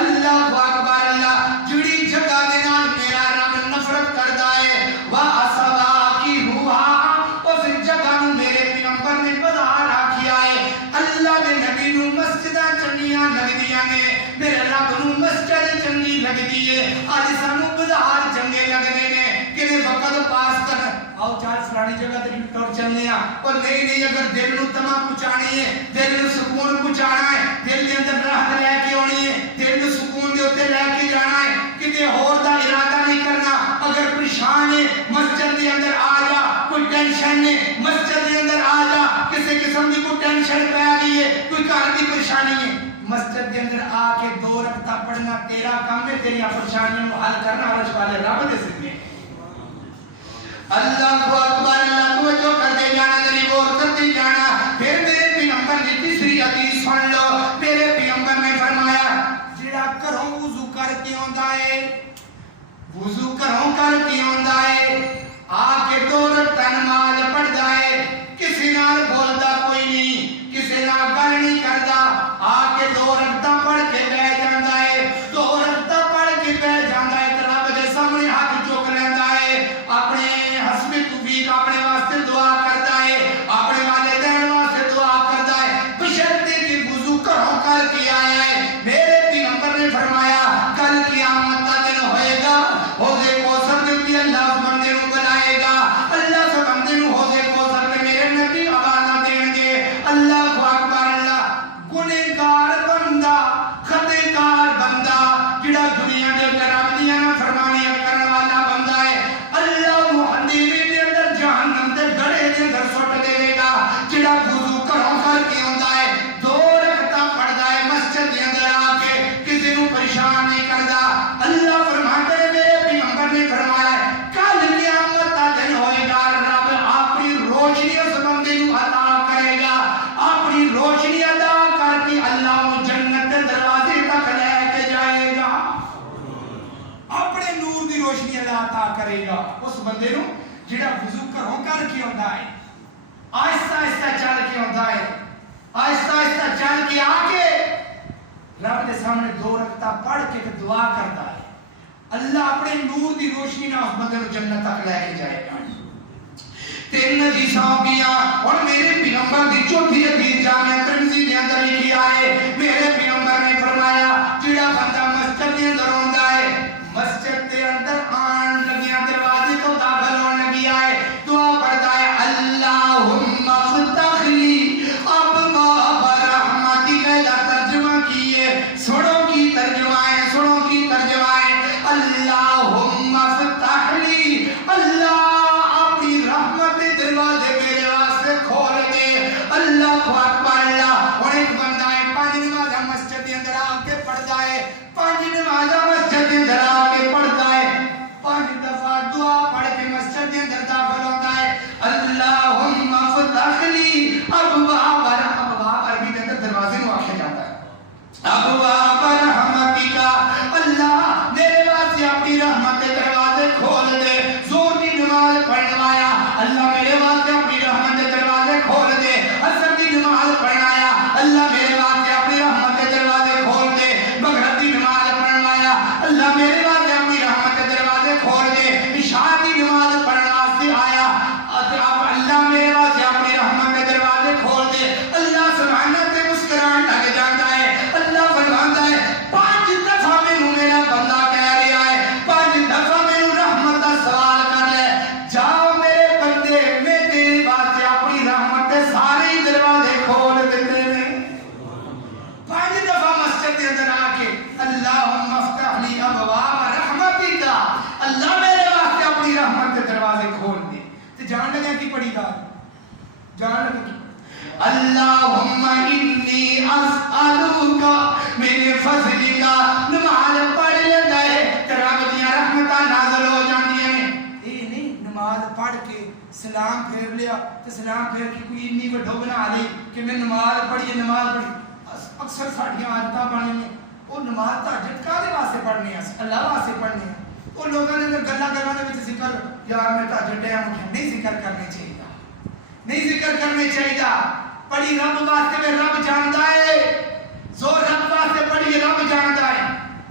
اللہ اکبر، اللہ جڑی جگہ دے نال میرا رب نفرت کردا ہے واسوا کی ہوا، اس جگہ نو میرے پیغمبر نے بازار آکھیا ہے. اللہ دے نبی نو مسجداں چنگیاں لگدیاں نے، میرے رب نو مسجد چنگی لگدی ہے. اج سانو بازار چنگے لگدے نے کہ وقت پاس کر آؤ چار فلانی جگہ تے ٹور چلنے آ. پر نہیں، اگر دل نو تما پہنچانی ہے، دل نو سکون پہنچانا ہے، دل دے اندر راحت لے کے آنی ہے، دل نو سکون دے اوتے لے کے جانا ہے، کتے ہور دا ارادہ نہیں کرنا. اگر پریشان ہے مسجد دے اندر آ جا، کوئی ٹینشن ہے مسجد دے اندر آ جا، کسی قسم دی کوئی ٹینشن پہ گئی ہے، کوئی گھر دی پریشانی ہے، مسجد دے اندر آ کے 2 رکعتاں پڑھنا تیرا کام ہے، تیری پریشانیاں کو حل کرنا عرش والے رب دے سکتے ہیں. اللہ اکبر، اللہ توجہ کر دے جانا، غریب اور کر دے جانا. پھر میرے پیغمبر کی تیسری حدیث سن لو. میرے پیغمبر نے فرمایا جڑا گھروں وضو کر کے آندا ہے، وضو گھروں کر کے آندا ہے، آ کے 2 رکعت نماز پڑھدا ہے، کسی نال بولدا کوئی نہیں، کسی نال گل نہیں کردا، آ کے 2 رکعت پڑھ کے بیٹھ جاندا ہے، 2 رکعت پڑھ کے بیٹھ جاندا ہے، رب دے سامنے ہاتھ چک لیندا ہے، اپنے حسب توفیق اپنے واسطے دعا کرتا ہے، اپنے والدین واسطے دعا کرتا ہے، بشرطے کہ وضو کروں کر کے آیا ہے. میرے پیغمبر نے فرمایا کل قیامت کا دن ہوئے گا، حوضے کوثر دے اوپر اللہ اس بندے نو بلائے گا، اللہ اس بندے نو حوضے کوثر پہ میرے نبی حوالہ دیں گے. اللہ اکبر، اللہ گنہگار بندہ، خطاکار بندہ، جڑا دنیا دے اندر رب دیاں فرمانیاں کرنے والا بندہ ہے، اللہ محدیری دے اندر جہنم دے گڑھے دے اندر سٹ دے گا. جڑا وضو کروں کر کے آندا ہے، 2 رکعتاں پڑھدا ہے مسجد دے اندر آ کے، کسی نو پریشان نہیں کردا. اللہ فرماتے ہیں میرے پیغمبر نے فرمایا کل قیامت کا دن ہوئے گا، رب اپنی روشنی اس بندے نو عطا کرے گا، اپنی روشنی عطا کر کے اللہ نو جنت دے دروازے تک لے کے جائے گا، اپنے نور دی روشنی اللہ عطا کرے گا. اس بندے نو جڑا وضو گھروں کر کے آتا ہے آہستہ آہستہ چل کے آتا ہے آہستہ آہستہ چل کے آ کے رب کے سامنے 2 رکعت پڑھ کے دعا کرتا ہے اللہ اپنے نور دی روشنی نہ اس بندے کو جنت تک لے کے جائے گا 3 حدیثاں گیا اور میرے پیغمبر دی چوتھی حدیث جامع ترمذی دے اندر لکھی آئے میرے پیغمبر نے فرمایا جڑا بندہ مسجد دے اندر آندا ہے مسجد دے اندر آن لگیا دروازے تو داخل ہون لگی آئے دعا پڑھتا ہے اللہم افتح لی ابواب رحمتک کا ترجمہ کیے سنو کی ترجمہ ہے اللہم افتح لی اللہ اپنی رحمت دروازے میرے واسطے کھول دے اللہ اکبر اللہ اور ایک بندہ ہے 5 نمازاں مسجد کے اندر آ کے پڑھتا ہے 5 نمازاں مسجد کے اندر آ کے پڑھتا ہے 5 دفعہ دعا پڑھ کے مسجد کے اندر داخل ہوتا ہے اللہم افتح لی ابواب عربی کے اندر دروازے کو آکھا جاتا ہے ابواب رحمتک اللہ میرے واسطے اپنی رحمت کے دروازے کھول دے زور کی نماز پڑھوایا اللہ میرے واسطے اپنی رحمت کے دروازے کھول دے عصر کی نماز پڑھایا اللہ میرے واسطے اپنی رحمت کے دروازے کھول دے مغرب کی نماز پڑھوایا اللہ میرے واسطے اپنی رحمت کے دروازے کھول دے عشاء کی نماز پڑھنے واسطے آیا اللہ میرے واسطے اپنی رحمت کے دروازے کھول دے اللہ سبحانہ تے مسکران لگ جاتا ہے اللہ فرماتا ہے 5 دفعہ مینوں میرا بندہ کہہ رہا ہے 5 دفعہ مینوں رحمت کا سوال کر لے جاؤ میرے بندے میں تیرے واسطے اپنی رحمت کے سارے دروازے کھول دیتے ہیں 5 دفعہ مسجد کے اندر آ کے اللہم افتح لی ابواب رحمتک اللہ میرے واسطے اپنی رحمت کے دروازے کھول دے تے جان لگا کی پڑھی گا جان لگا کی اللہم انی اسألوک میرے فضل کا نماز پڑھ لیتا ہے تیرا بدیاں رحمتہ نازل ہو جاتی ہیں یہ نہیں نماز پڑھ کے سلام پھیر لیا تو سلام پھیر کے کوئی انی وڈو بنا لی کہ میں نماز پڑھی اکثر ساڑھیاں عادتاں بنے ہیں وہ نماز تہجد کالے واسطے پڑھنے ہیں اللہ واسطے پڑھنے ہیں وہ لوگوں نے گلا گلا دے وچ ذکر یار میں تہجد ٹائم اٹھا نہیں ذکر کرنے چاہیے نہیں ذکر کرنے چاہیے پڑھی رب واسطے میں رب جانتا ہے زور رب واسطے پڑھی رب جانتا ہے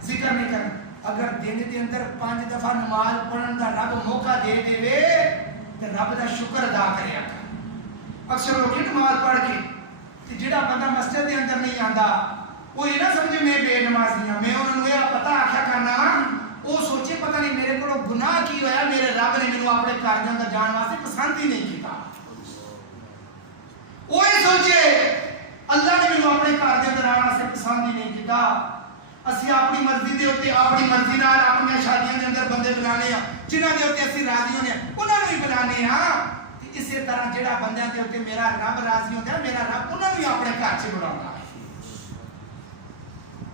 ذکر نہیں کرنا اگر دن دے اندر 5 دفعہ نماز پڑھن دا رب موقع دے دے تے رب دا شکر ادا کریا کر اکثر لوگ نماز پڑھ کے تے جڑا بندہ مسجد دے اندر نہیں آندا وہ یہ نہ سمجھے میں بے نمازی ہاں میں انہوں نے پتہ آکھیا کرنا وہ سوچے پتہ نہیں میرے کو گناہ کی ہویا میرے رب نے مینوں اپنے گھر دے اندر جان واسطے پسند ہی نہیں کیتا وہ سوچے اللہ نے مینوں اپنے گھر دے اندر آنا سے پسند ہی نہیں کیتا اسی اپنی مرضی دے اوتے اپنی مرضی نال اپنی شادیاں دے اندر بندے بلانے ہاں جنہاں دے اوتے اسی راضی ہونے انہاں نوں ہی بلانے ہاں تے اسی طرح جڑا بندیاں دے اوتے میرا رب راضی ہوندا ہے میرا رب انہاں نوں اپنے گھر چ بلاوندا ہے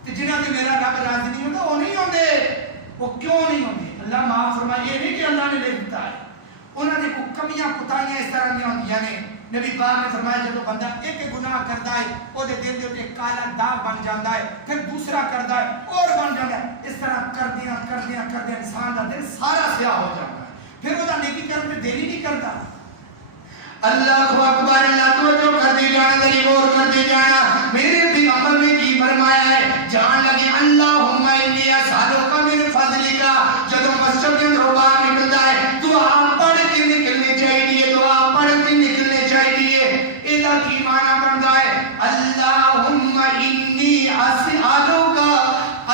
تے جنہاں دے میرا رب راضی نہیں ہوندا وہ نہیں ہوندے وہ کیوں نہیں ہوندے اللہ معاف فرمائے یہ نہیں کہ اللہ نے لکھ دتا ہے انہاں دی کمیاں کوتاہیاں اس طرح دی ہوندیاں نے نبی پاک نے فرمایا جب بندہ ایک گناہ کرتا ہے وہ دے دل دے اوتے کالا داغ بن جاندا ہے پھر دوسرا کرتا ہے اور بن جاندا ہے اس طرح کردیاں انسان دا دل سارا سیاہ ہو جاتا ہے پھر وہ دا نیکی کرنے تے دل ہی نہیں کرتا اللہ اکبر اللہ توجہ کر دی جانا ذری غور کر دی جانا میرے پیغمبر نے کی فرمایا ہے جان لگے اللہم انی اسالک من فضلک جب مسجد کے اندر باہر نکلتا ہے دعا پڑھ کے نکلنی چاہیے دعا پڑھ کے نکلنے چاہیے ادا کی معنی بنتا ہے اللہم انی اسالک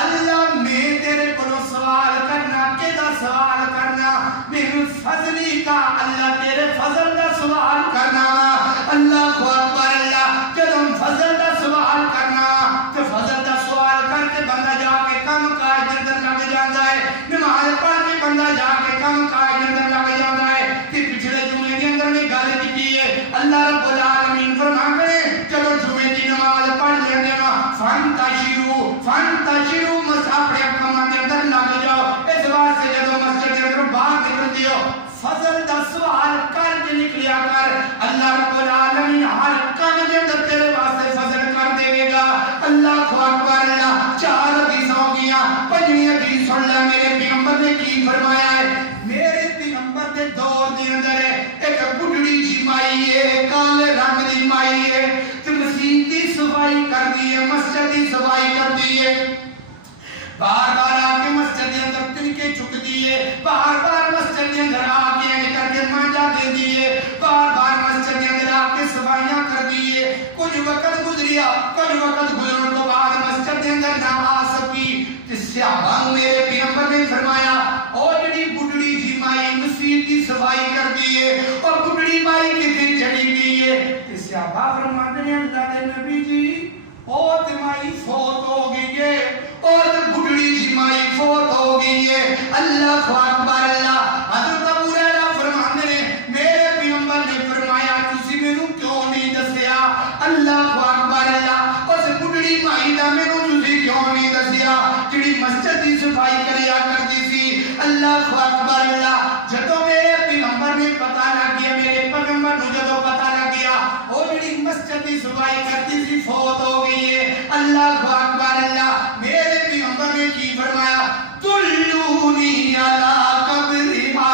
اللہ میں تیرے کو سوال کرنا کدا سوال کرنا من فضلک اللہ تیرے فضل دا سوال کرنا اللہ اکبر اللہ جب ہم فضل دا سوال کرنا تو فضل دا سوال کر کے بندہ جا کے کم کاج کے اندر لگ جاتا ہے نماز پڑھ کے بندہ جا کے کم کاج کے اندر لگ جاتا ہے کہ پچھلے جمعے کے اندر میں گل کی ہے اللہ رب العالمین فرماتے ہیں چلو جمعے کی نماز پڑھ لینے نا فانتشروا اپنے کاموں کے اندر لگ جاؤ اس واسطے جب مسجد کے اندر باہر نکلتی ہو فضل دا سوال کر کے نکلیا کر اللہ رب العالمین ہر کام کے اندر تیرے واسطے فضل کر دے گا اللہ اکبر اللہ 4 حدیث ہو گیا 5ویں حدیث سن لے میرے پیغمبر نے کی فرمایا ہے میرے پیغمبر دے دور دے اندر ایک بڈڑی جی مائی ہے، کالے رنگ دی مائی ہے، تے مسجد دی صفائی کر دی ہے، مسجد دی صفائی کر دی ہے، بار بار آ کے مسجد کے اندر تنکے چک دیے، بار بار مسجد کے اندر آ کے کر کے مانجا دے دیے، بار بار مسجد کے اندر آ کے صفائیاں کر دیے۔ کچھ وقت گزریا، کچھ وقت گزرنے تو بعد مسجد کے اندر نہ آ سکی، صحابہ میرے پیغمبر نے فرمایا او جڑی بڈڑی جی مائی مسجد کی صفائی کر دیے اور بڈڑی مائی کتنے چلی گئی ہے؟ صحابہ فرماتے ہیں اللہ دے نبی جی او تے مائی فوت ہو گئی ہے، اور بڈڑی جی مائی فوت ہو گئی ہے۔ اللہ اکبر اللہ۔ حضرت ابو ہریرہ فرماتے ہیں میرے پیغمبر نے فرمایا تسی مینوں کیوں نہیں دسیا؟ اللہ اکبر اللہ۔ اس بڈڑی مائی دا مینوں تسی کیوں نہیں دسیا جڑی مسجد دی صفائی کریا کرتی سی؟ اللہ اکبر اللہ۔ جدوں میرے پیغمبر نے پتہ لگ گیا، میرے پیغمبر نوں جدوں پتہ لگ گیا او جڑی مسجد دی صفائی کرتی سی فوت ہو گئی ہے، اللہ اکبر اللہ، میرے پیغمبر نے کی فرمایا دلونی علی قبرہا،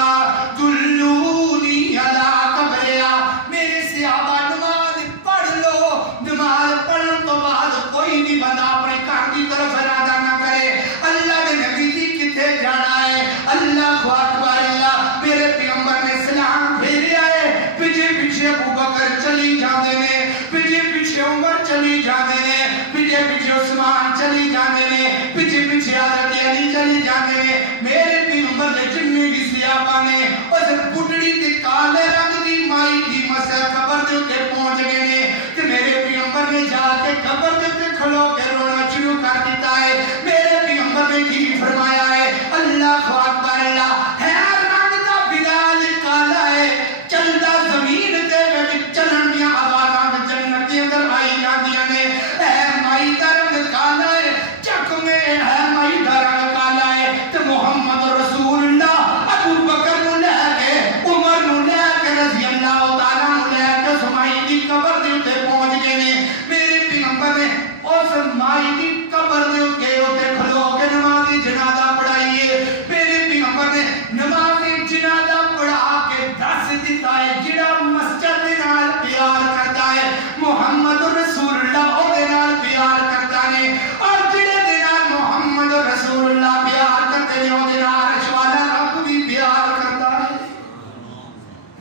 دلونی علی قبرہا۔ میرے صحابہ نماز پڑھ لو، نماز پڑھن تو بعد کوئی بھی بندہ اپنے گھر کی طرف ارادہ نہ کرے اللہ کے نبی جی کتنے جانا ہے۔ اللہ اکبر اللہ، میرے پیغمبر نے سلام پھیریا ہے، پیچھے پیچھے ابو بکر چلی جاندے نے، پیچھے پیچھے عمر چلی جاندے نے، پیچھے پیچھے عثمان چلی جاندے نے، پیچھے پیچھے حضرت علی چلی جاندے نے۔ میرے پیغمبر نے جننے بھی صحابہ نے اس بڈڑی تے کالے رنگ دی مائی دی مسجد قبر دے اوتے پہنچ گئے نے تے میرے پیغمبر نے جا کے قبر دے اوتے کھلو کے رونا شروع کر دیتا ہے۔ میرے پیغمبر نے کی فرمایا ہے اللہ اکبر اللہ، ہے رنگ دا بلال کالا ہے، چلدا زمین تے وچ چلن دیاں آوازاں جنت دے اندر آئی جاندیاں نے۔ اے مائی دا رنگ کالا ہے، چک میں ہے مائی دا رنگ کالا ہے تے محمد رسول اللہ ابو بکر نوں لے کے عمر نوں لے کے رضی اللہ تعالیٰ نوں لے کے اس مائی دی قبر دے اوتے پہنچ گئے نے۔ میرے پیغمبر نے اس مائی دی قبر دے اوتے کھلو کے نماز جنازہ پڑھائی ہے۔ میرے پیغمبر نے نماز جنازہ پڑھا کے دس دیتا ہے جڑا مسجد دے نال پیار کرتا ہے محمد رسول اللہ او دے نال پیار کرتا ہے، اور جڑے دے نال محمد رسول اللہ پیار کرتے ہیں او دے نال عرش والا رب بھی پیار کرتا ہے۔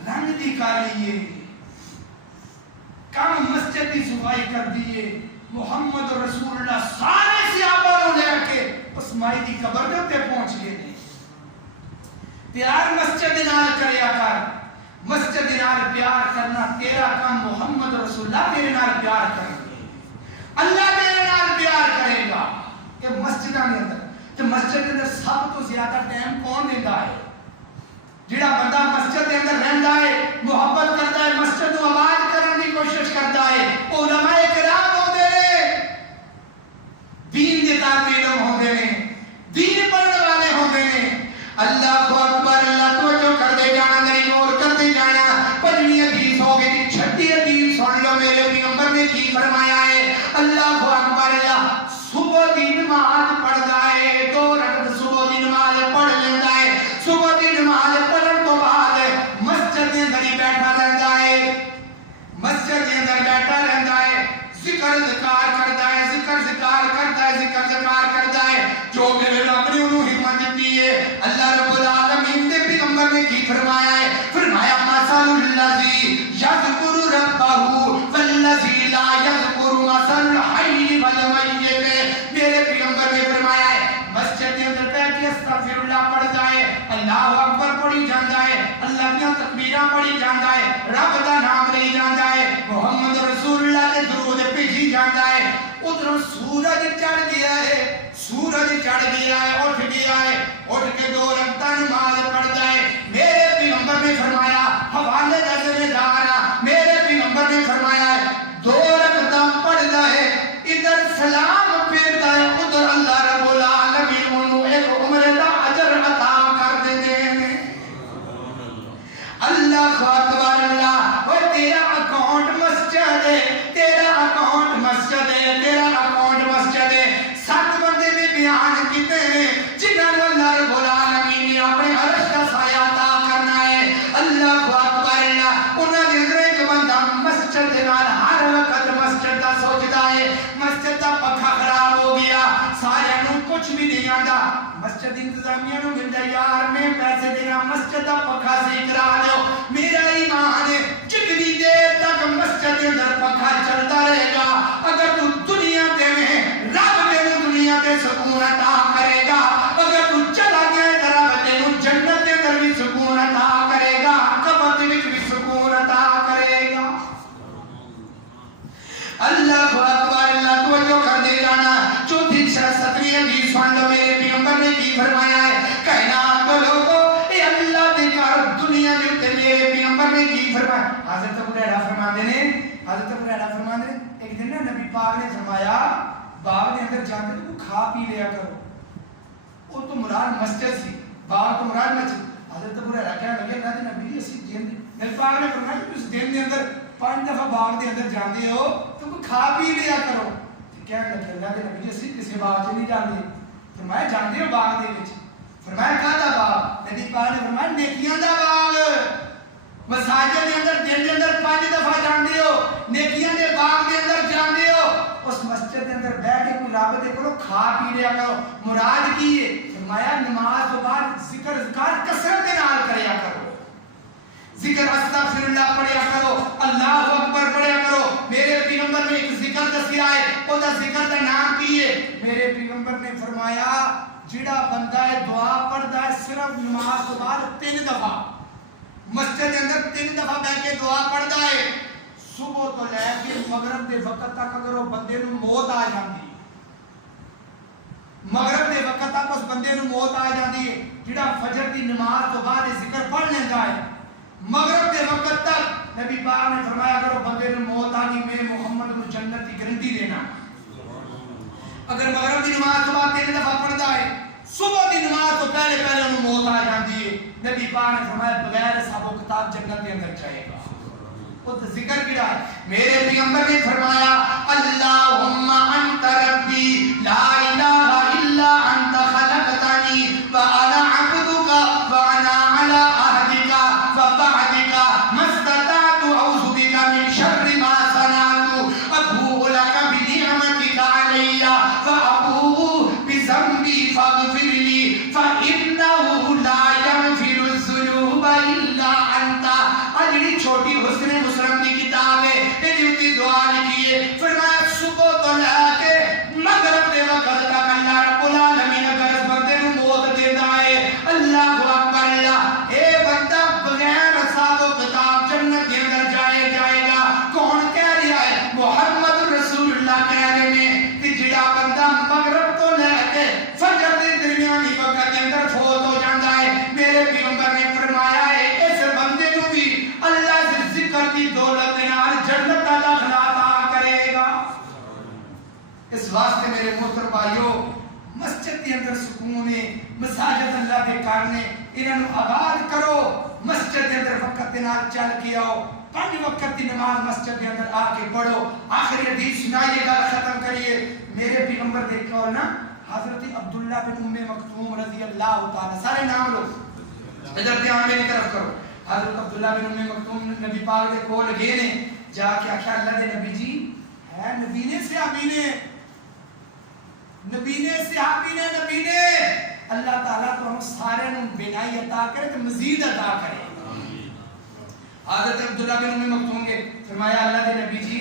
رنگ دی کالی ہے، کم مسجد دی صفائی کر دیئے، محمد رسول اللہ سارے صحابہ نوں لے کے اس مائی دی قبر دے اوتے پہنچ گئے نے۔ پیار مسجد دے نال کریا کر، مسجد دے نال پیار کرنا تیرا کام، محمد رسول اللہ میرے نال پیار کریں گے، اللہ تیرے نال پیار کرے گا۔ کہ مسجداں دے اندر تے مسجد دے اندر سب تو زیادہ ٹائم کون دیندا ہے؟ جڑا بندہ مسجد دے اندر رہندا ہے، محبت کرتا ہے، مسجد نوں آباد کرنے کی کوشش کرتا ہے، علماء کرام ہوندے نے، دین دے طالب علم ہوندے نے، دین پڑھنے والے ہوندے نے۔ اللہ اکبر اللہ، توجہ کر دے جانا، میری غور کر دے جانا۔ پنجویں حدیث ہو گئی، چھٹی حدیث سن لو، میرے پیغمبر نے کی فرمایا ہے اللہ اکبر اللہ، صبح دی نماز پڑھدا ہے، 2 رکعت صبح دی نماز پڑھ لیندا ہے، صبح دی نماز پڑھن تو بعد مسجد دے اندر ہی بیٹھا رہندا ہے، مسجد دے اندر بیٹھا رہندا ہے، ذکر ذکار کرتا ہے، ذکر ذکار کرتا ہے، ذکر ذکار کرتا ہے، جو میرے رب نے انہوں ہمت دیتی ہے۔ اللہ رب العالمین دے پیغمبر نے کی فرمایا ہے، فرمایا مثل الذی یذکر ربہ والذی لا یذکر مثل الحی والمیت۔ میرے پیغمبر نے فرمایا ہے مسجد کے اندر بیٹھ کے استغفر اللہ پڑھتا ہے، اللہ اکبر پڑھی جاندا ہے، اللہ دیاں تکبیراں پڑھی جاندا ہے، رب دا نام لئی جاندا ہے، محمد رسول اللہ دے درود بھیجی جاندا ہے۔ ادھر سورج چڑھ گیا ہے، سورج چڑھ گیا ہے، اٹھ گیا ہے، اٹھ کے 2 رکعت نماز پڑھتا ہے۔ میرے پیغمبر نے فرمایا حوالے دا ذمہ دار، میرے پیغمبر نے فرمایا ہے 2 رکعت پڑھتا ہے، ادھر سلام پھیرتا ہے، ادھر اللہ رب العالمین انہوں ایک عمرے دا اجر عطا کر دیتے ہیں۔ اللہ اکبر اللہ، وہ تیرا اکاؤنٹ مسجد ہے، تیرا اکاؤنٹ مسجد ہے، تیرا اکاؤنٹ مسجد ہے۔ 7 بندے میں بیان کیتے ہیں جنہاں دی انتظامیہ نو ملدا یار میں پیسے دینا مسجد دا پکھا صحیح کرا دیو میرا ایمان ہے جتنی دیر تک مسجد دے اندر پکھا چلتا رہے گا اگر تو دنیا دے میں رب تینوں دنیا تے سکون عطا کرے گا اگر تو چلا گیا تے رب تینوں جنت دے اندر بھی سکون عطا کرے گا قبر دے وچ بھی سکون عطا کرے گا اللہ اکبر اللہ توجہ کر دے جانا چوتھی 7ویں حدیث سن لو میرے پیغمبر نے کی فرمایا ہے کائنات کو لوگو اے اللہ دے گھر دنیا دے تے میرے پیغمبر نے کی فرمایا حضرت ابو ہریرہ فرماتے ہیں ایک دن نا نبی پاک نے فرمایا باغ دے اندر جاندے تو کھا پی لیا کرو وہ تو مراد مسجد سی باغ تو مراد مسجد حضرت ابو ہریرہ کہنے لگے اللہ دے نبی اسی دن نبی پاک نے فرمایا کہ اس دن دے اندر 5 دفعہ باغ دے اندر جاندے ہو تو کھا پی لیا کرو کہنے لگے اللہ دے نبی اسی کسی باغ چ نہیں جاندے فرمایا جاندے ہو باغ دے وچ فرمایا کہدا باغ نبی پاک نے فرمایا نیکیاں دا باغ مساجد دے اندر دن دے اندر 5 دفعہ جاندے ہو نیکیاں دے باغ دے اندر جاندے ہو اس مسجد دے اندر بیٹھ کے کوئی رب دے کولوں کھا پی لیا کرو مراد کی ہے فرمایا نماز تو بعد ذکر اذکار کثرت دے نال کریا کرو ذکر استغفر اللہ پڑھیا کرو اللہ اکبر پڑھیا کرو میرے پیغمبر نے ایک ذکر دسیا ہے او دا ذکر دا نام کی ہے میرے پیغمبر نے فرمایا جڑا بندہ ہے دعا پڑھدا ہے صرف نماز تو بعد 3 دفعہ مسجد کے اندر 3 دفعہ بیٹھ کے دعا پڑھدا ہے صبح تو لے کے مغرب دے وقت تک اگر وہ بندے نو موت آ جاندی مغرب دے وقت تک اس بندے نو موت آ جاندی ہے جڑا فجر دی نماز تو بعد ذکر پڑھ لیندا ہے مغرب دے وقت تک نبی پاک نے فرمایا اگر وہ بندے نو موت آ گئی میں محمد کو جنت کی گارنٹی دینا اگر مغرب دی نماز تو بعد 3 دفعہ پڑھدا ہے صبح دی نماز تو پہلے انہوں موت آ جاندی ہے نبی پاک نے فرمایا بغیر حساب و کتاب جنت کے اندر جائے گا وہ تو ذکر کیا ہے میرے پیغمبر نے فرمایا اللہم انت ربی لا الہ الا انت خلقتنی وانا عبدک وانا علی عہدک ووعدک ما استطعت اعوذ بک من شر ما صنعت ابوء لک بنعمتک علی وابوء بذنبی فاغفر لی فانہ لا یغفر الذنوب الا انت اجلی چھوٹی حسن مسلم کی کتاب ہے یہ دعا لکھی ہے فرمایا صبح تو لے کے مغرب دے وقت تک اللہ رب العالمین اگر اس بندے نو موت دیندا ہے اللہ اکبر اللہ اے بندہ بغیر حساب و کتاب جنت کے اندر جائے گا کون کہہ رہا ہے محمد رسول اللہ کہہ رہے ہیں کہ جڑا بندہ مغرب تو لے کے فجر دے درمیانی وقت کے اندر فوت ہو جاندا ہے میرے پیغمبر نے فرمایا ہے اس بندے نو بھی اللہ سے ذکر کی دولت نال جنت کا داخلہ عطا کرے گا اس واسطے میرے محترم بھائیو مسجد کے اندر سکون ہے مساجد اللہ کے کارنے انہاں آباد کرو مسجد کے اندر وقت نال چل کے آؤ 5 وقت کی نماز مسجد کے اندر آ کے پڑھو آخری حدیث سنائیے گا ختم کریے میرے پیغمبر دیکھا ہو نا حضرت عبداللہ بن ام مکتوم رضی اللہ تعالی سارے نام لو ادھر دھیان میری طرف کرو حضرت عبداللہ بن ام مکتوم نبی پاک دے کول گئے نے جا کے آخیا اللہ دے نبی جی ہے نبی نے صحابی نے اللہ تعالیٰ تو ہم سارے نوں بینائی عطا کرے تو مزید عطا کرے حضرت عبداللہ بن ام مکتوم کے فرمایا اللہ دے نبی جی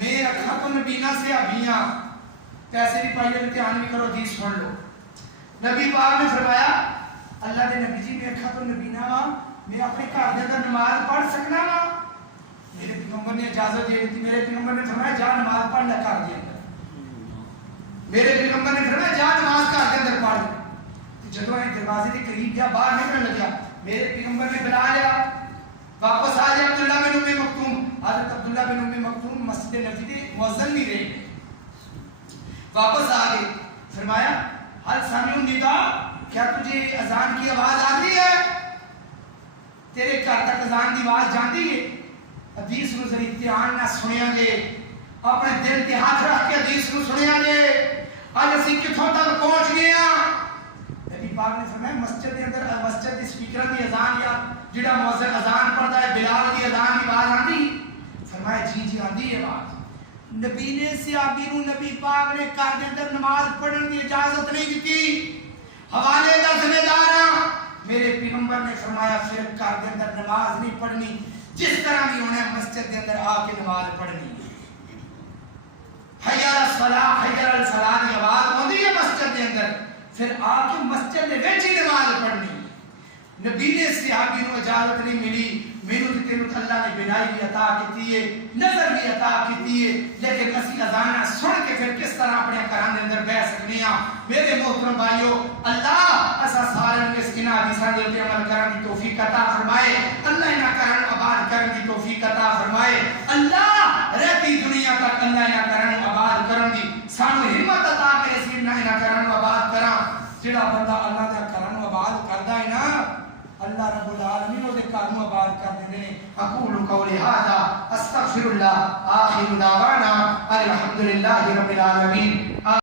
میں رکھا تو نبینا صحابیاں پیسے بھی پائیے امتحان بھی کرو حدیث پڑھ لو نبی پاک نے فرمایا اللہ دے نبی جی میں رکھا تو نبینا میں اپنے گھر کے اندر نماز پڑھ سکنا وا میرے پیغمبر نے اجازت دی تھی میرے پیغمبر نے فرمایا جا نماز پڑھ لے گھر کے اندر میرے پیغمبر نے فرمایا جا نماز گھر کے اندر پڑھ جدوں یہ دروازے کے قریب گیا باہر نکلنے لگا میرے پیغمبر نے بلا لیا واپس آ گیا عبداللہ بن ام مکتوم حضرت عبداللہ بن ام مکتوم مسجد نبوی کے مؤذن بھی رہے واپس آ گئے فرمایا حل سامعوا النداء کیا تجھے اذان کی آواز آتی ہے تیرے گھر تک اذان کی آواز جاتی ہے حدیث نو ذرا امتحان نہ سنیا جے اپنے دل تے ہاتھ رکھ کے حدیث نو سنیا جے اج اسی کتھوں تک پہنچ گئے ہاں نبی پاک نے فرمایا مسجد کے اندر مسجد کے سپیکر کی اذان یا جڑا مؤذن اذان پڑھتا ہے بلال کی اذان کی آواز آتی فرمایا جی آتی ہے آواز نبی نے صحابی نو نبی پاک نے گھر کے اندر نماز پڑھن کی اجازت نہیں دیتی حوالے کا ذمہ دار ہاں۔ میرے پیغمبر نے فرمایا شرک کار کے اندر نماز نہیں پڑھنی، جس طرح بھی انہیں مسجد کے اندر آ کے نماز پڑھنی۔ حی علی الصلاۃ حی علی الفلاح کی آواز ہوندی ہے مسجد کے اندر، پھر آ کے مسجد کے وچ ہی نماز پڑھنی۔ نبی نے صحابی کو اجازت نہیں ملی، مینوں تے تینوں اللہ نے بنائی بھی عطا کیتی ہے، نظر بھی عطا کیتی ہے، لیکن اسی اذان سن کے پھر کس طرح اپنے گھراں دے اندر بیٹھ سکنے ہاں۔ میرے محترم بھائیو، اللہ اسا سارے اس انہاں حدیثاں دے تے عمل کرن دی توفیق عطا فرمائے، اللہ انہاں کرن آباد کرن دی توفیق عطا فرمائے، اللہ رہتی دنیا تک اللہ انہاں کرن آباد کرن دی سانو ہمت عطا کرے، اسی انہاں کرن آباد کراں۔ جڑا بندہ اللہ دا کرن آباد کردا ہے نا، اللہ رب العالمین دے کاروں آباد کر دیندے نے۔ اقول قولی ھذا استغفر اللہ، آخر دعوانا الحمدللہ رب العالمین۔